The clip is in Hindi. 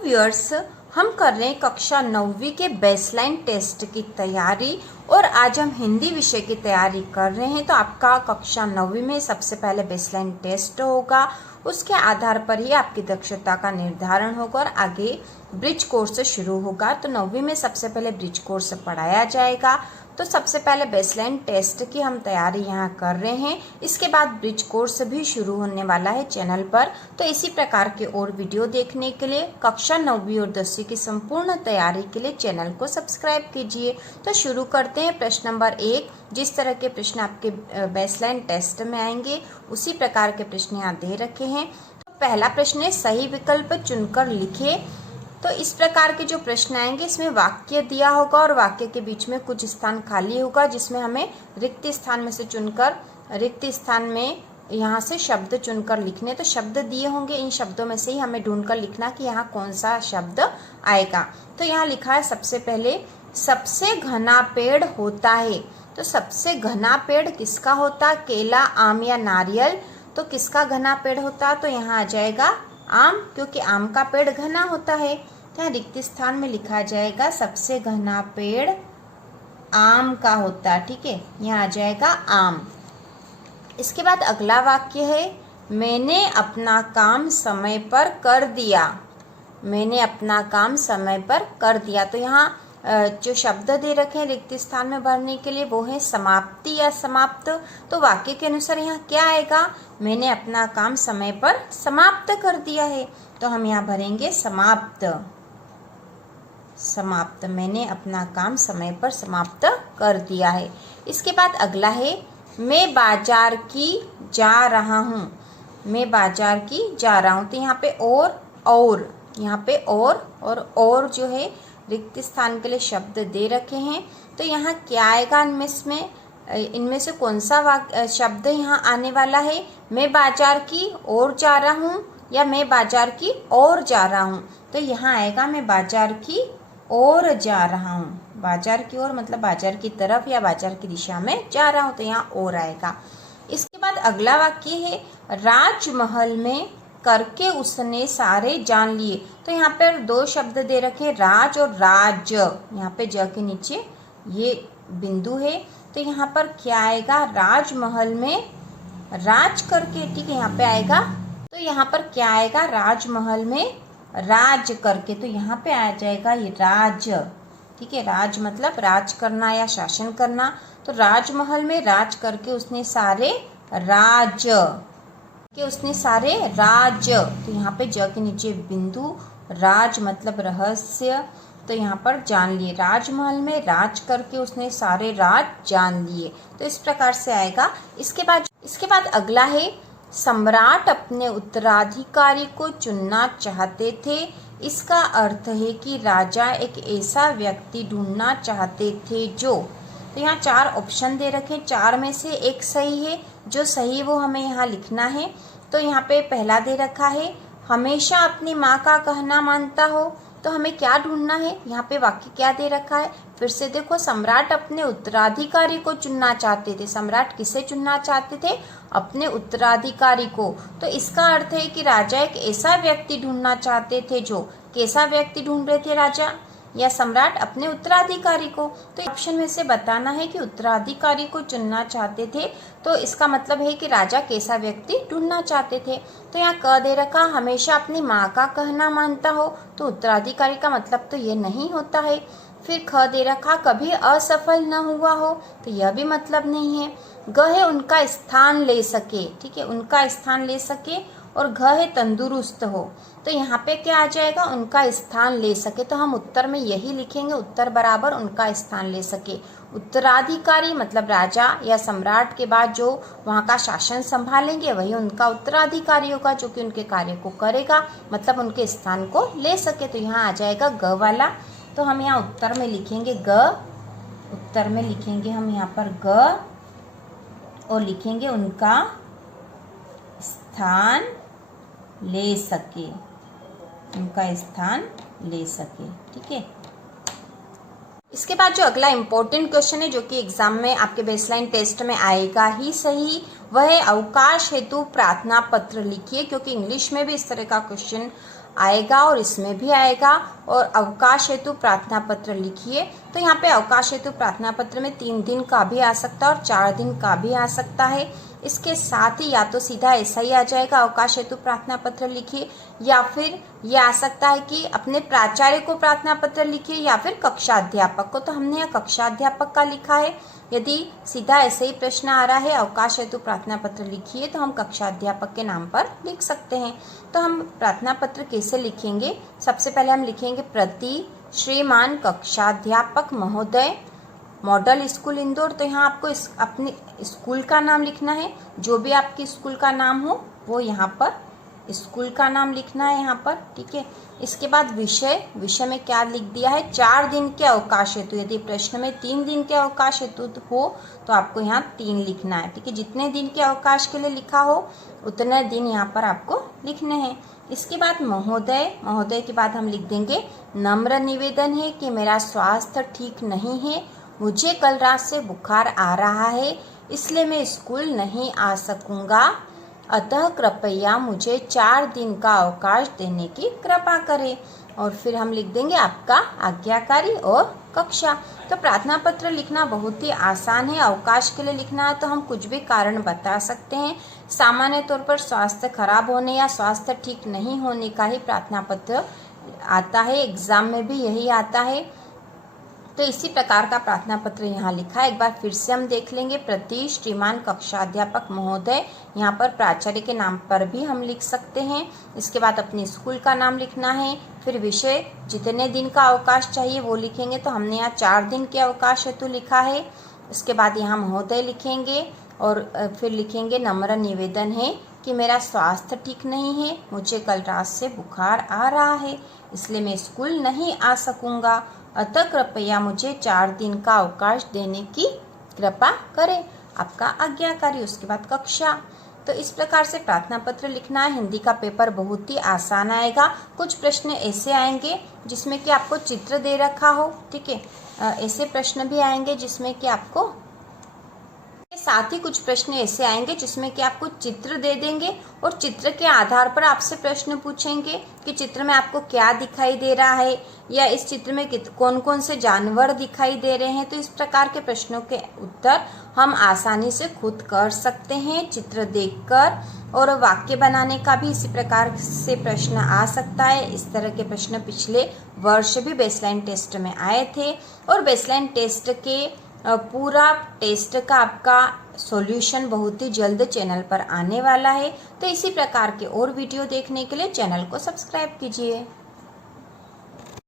व्यूअर्स, हम कर रहे हैं कक्षा 9वीं के बेसलाइन टेस्ट की तैयारी और आज हम हिंदी विषय की तैयारी कर रहे हैं। तो आपका कक्षा 9वीं में सबसे पहले बेसलाइन टेस्ट होगा, उसके आधार पर ही आपकी दक्षता का निर्धारण होगा और आगे ब्रिज कोर्स शुरू होगा। तो 9वीं में सबसे पहले ब्रिज कोर्स पढ़ाया जाएगा। तो सबसे पहले बेसलाइन टेस्ट की हम तैयारी यहाँ कर रहे हैं, इसके बाद ब्रिज कोर्स भी शुरू होने वाला है चैनल पर। तो इसी प्रकार के और वीडियो देखने के लिए कक्षा 9वीं और 10वीं की संपूर्ण तैयारी के लिए चैनल को सब्सक्राइब कीजिए। तो शुरू करते हैं। प्रश्न नंबर 1, जिस तरह के प्रश्न आपके बेसलाइन टेस्ट में आएंगे उसी प्रकार के प्रश्न यहाँ दे रखे हैं। तो पहला प्रश्न है, सही विकल्प चुनकर लिखिए। तो इस प्रकार के जो प्रश्न आएंगे इसमें वाक्य दिया होगा और वाक्य के बीच में कुछ स्थान खाली होगा, जिसमें हमें रिक्त स्थान में से चुनकर रिक्त स्थान में यहाँ से शब्द चुनकर लिखने। तो शब्द दिए होंगे, इन शब्दों में से ही हमें ढूंढकर लिखना कि यहाँ कौन सा शब्द आएगा। तो यहाँ लिखा है सबसे पहले, सबसे घना पेड़ होता है। तो सबसे घना पेड़ किसका होता, केला, आम या नारियल? तो किसका घना पेड़ होता, तो यहाँ आ जाएगा आम, क्योंकि आम का पेड़ घना होता है। तो यहाँ रिक्त स्थान में लिखा जाएगा सबसे घना पेड़ आम का होता। ठीक है, यहाँ आ जाएगा आम। इसके बाद अगला वाक्य है, मैंने अपना काम समय पर कर दिया। मैंने अपना काम समय पर कर दिया। तो यहाँ जो शब्द दे रखे हैं रिक्त स्थान में भरने के लिए वो है समाप्ति या समाप्त। तो वाक्य के अनुसार यहाँ क्या आएगा, मैंने अपना काम समय पर समाप्त कर दिया है। तो हम यहाँ भरेंगे समाप्त। समाप्त, मैंने अपना काम समय पर समाप्त कर दिया है। इसके बाद अगला है, मैं बाजार की जा रहा हूँ। मैं बाजार की जा रहा हूँ। तो यहाँ पे और यहाँ पे और जो है रिक्त स्थान के लिए शब्द दे रखे हैं। तो यहाँ क्या आएगा, इनमें से कौन सा शब्द यहाँ आने वाला है, मैं बाजार की ओर जा रहा हूँ या मैं बाजार की ओर जा रहा हूँ? तो यहाँ आएगा मैं बाजार की ओर जा रहा हूँ। बाजार की ओर मतलब बाजार की तरफ या बाजार की दिशा में जा रहा हूँ, तो यहाँ और आएगा। इसके बाद अगला वाक्य है, राजमहल में करके उसने सारे जान लिए। तो यहाँ पर दो शब्द दे रखे, राज और राज। यहाँ पे ज के नीचे ये बिंदु है। तो यहाँ पर क्या आएगा, राजमहल में राज करके। ठीक है, यहाँ पे आएगा। तो यहाँ पर क्या आएगा, राजमहल में राज करके। तो यहाँ पे आ जाएगा ये राज। ठीक है, राज मतलब राज करना या शासन करना। तो राजमहल में राज करके उसने सारे राज तो यहाँ पे ज के नीचे बिंदु, राज मतलब रहस्य। तो यहाँ पर जान लिए, राजमहल में राज करके उसने सारे राज जान लिए। तो इस प्रकार से आएगा। इसके बाद अगला है, सम्राट अपने उत्तराधिकारी को चुनना चाहते थे। इसका अर्थ है कि राजा एक ऐसा व्यक्ति ढूंढना चाहते थे जो। तो यहाँ 4 ऑप्शन दे रखे, 4 में से एक सही है। जो सही वो हमें यहाँ लिखना है। तो यहाँ पे पहला दे रखा है, हमेशा अपनी माँ का कहना मानता हो। तो हमें क्या ढूंढना है, यहाँ पे वाक्य क्या दे रखा है, फिर से देखो, सम्राट अपने उत्तराधिकारी को चुनना चाहते थे। सम्राट किसे चुनना चाहते थे, अपने उत्तराधिकारी को। तो इसका अर्थ है कि राजा एक ऐसा व्यक्ति ढूंढना चाहते थे जो। कैसा व्यक्ति ढूंढ रहे थे, राजा या सम्राट अपने उत्तराधिकारी को? तो ऑप्शन में से बताना है कि उत्तराधिकारी को चुनना चाहते थे। तो इसका मतलब है कि राजा कैसा व्यक्ति ढूंढना चाहते थे। तो यहाँ क दे रखा, हमेशा अपनी माँ का कहना मानता हो। तो उत्तराधिकारी का मतलब तो ये नहीं होता है। फिर ख दे रखा, कभी असफल न हुआ हो। तो यह भी मतलब नहीं है। ग है उनका स्थान ले सके। ठीक है, उनका स्थान ले सके। और घ है तंदुरुस्त हो। तो यहाँ पे क्या आ जाएगा, उनका स्थान ले सके। तो हम उत्तर में यही लिखेंगे, उत्तर बराबर उनका स्थान ले सके। उत्तराधिकारी मतलब राजा या सम्राट के बाद जो वहाँ का शासन संभालेंगे वही उनका उत्तराधिकारी होगा, जो कि उनके कार्य को करेगा, मतलब उनके स्थान को ले सके। तो यहाँ आ जाएगा ग वाला। तो हम यहाँ उत्तर में लिखेंगे ग। उत्तर में लिखेंगे हम यहाँ पर ग और लिखेंगे उनका स्थान ले सके। उनका स्थान ले सके। ठीक है, इसके बाद जो अगला इम्पोर्टेंट क्वेश्चन है जो कि एग्जाम में आपके बेसलाइन टेस्ट में आएगा ही सही, वह है अवकाश हेतु प्रार्थना पत्र लिखिए। क्योंकि इंग्लिश में भी इस तरह का क्वेश्चन आएगा और इसमें भी आएगा। और अवकाश हेतु प्रार्थना पत्र लिखिए। तो यहाँ पे अवकाश हेतु प्रार्थना पत्र में 3 दिन का भी आ सकता है और 4 दिन का भी आ सकता है। इसके साथ ही या तो सीधा ऐसा ही आ जाएगा अवकाश हेतु प्रार्थना पत्र लिखिए, या फिर ये आ सकता है कि अपने प्राचार्य को प्रार्थना पत्र लिखिए या फिर कक्षा अध्यापक को। तो हमने यहाँ कक्षा अध्यापक का लिखा है। यदि सीधा ऐसे ही प्रश्न आ रहा है अवकाश हेतु प्रार्थना पत्र लिखिए, तो हम कक्षा अध्यापक के नाम पर लिख सकते हैं। तो हम प्रार्थना पत्र कैसे लिखेंगे? सबसे पहले हम लिखेंगे प्रति श्रीमान कक्षाध्यापक महोदय, मॉडल स्कूल इंदौर। तो यहाँ आपको अपने स्कूल का नाम लिखना है। जो भी आपके स्कूल का नाम हो वो यहाँ पर स्कूल का नाम लिखना है यहाँ पर, ठीक है। इसके बाद विषय में क्या लिख दिया है? 4 दिन के अवकाश हेतु। यदि प्रश्न में 3 दिन के अवकाश हेतु हो तो आपको यहाँ 3 लिखना है, ठीक है। जितने दिन के अवकाश के लिए लिखा हो उतने दिन यहाँ पर आपको लिखने हैं। इसके बाद महोदय के बाद हम लिख देंगे नम्र निवेदन है कि मेरा स्वास्थ्य ठीक नहीं है, मुझे कल रात से बुखार आ रहा है, इसलिए मैं स्कूल नहीं आ सकूंगा, अतः कृपया मुझे 4 दिन का अवकाश देने की कृपा करें। और फिर हम लिख देंगे आपका आज्ञाकारी और कक्षा। तो प्रार्थना पत्र लिखना बहुत ही आसान है। अवकाश के लिए लिखना है तो हम कुछ भी कारण बता सकते हैं। सामान्य तौर पर स्वास्थ्य खराब होने या स्वास्थ्य ठीक नहीं होने का ही प्रार्थना पत्र आता है, एग्जाम में भी यही आता है। तो इसी प्रकार का प्रार्थना पत्र यहाँ लिखा है। एक बार फिर से हम देख लेंगे। प्रति श्रीमान कक्षाध्यापक महोदय, यहाँ पर प्राचार्य के नाम पर भी हम लिख सकते हैं। इसके बाद अपने स्कूल का नाम लिखना है। फिर विषय, जितने दिन का अवकाश चाहिए वो लिखेंगे। तो हमने यहाँ 4 दिन के अवकाश हेतु लिखा है। इसके बाद यहाँ महोदय लिखेंगे और फिर लिखेंगे नम्र निवेदन है कि मेरा स्वास्थ्य ठीक नहीं है, मुझे कल रात से बुखार आ रहा है, इसलिए मैं स्कूल नहीं आ सकूंगा, अतः कृपया मुझे 4 दिन का अवकाश देने की कृपा करें, आपका आज्ञाकारी। उसके बाद कक्षा। तो इस प्रकार से प्रार्थना पत्र लिखना है। हिंदी का पेपर बहुत ही आसान आएगा। कुछ प्रश्न ऐसे आएंगे जिसमें कि आपको चित्र दे रखा हो, ठीक है। ऐसे प्रश्न भी आएंगे जिसमें कि आपको साथ ही कुछ प्रश्न ऐसे आएंगे जिसमें कि आपको चित्र दे देंगे और चित्र के आधार पर आपसे प्रश्न पूछेंगे कि चित्र में आपको क्या दिखाई दे रहा है या इस चित्र में कौन कौन से जानवर दिखाई दे रहे हैं। तो इस प्रकार के प्रश्नों के उत्तर हम आसानी से खुद कर सकते हैं चित्र देखकर। और वाक्य बनाने का भी इसी प्रकार से प्रश्न आ सकता है। इस तरह के प्रश्न पिछले वर्ष भी बेसलाइन टेस्ट में आए थे और बेसलाइन टेस्ट के पूरा टेस्ट का आपका सॉल्यूशन बहुत ही जल्द चैनल पर आने वाला है। तो इसी प्रकार के और वीडियो देखने के लिए चैनल को सब्सक्राइब कीजिए।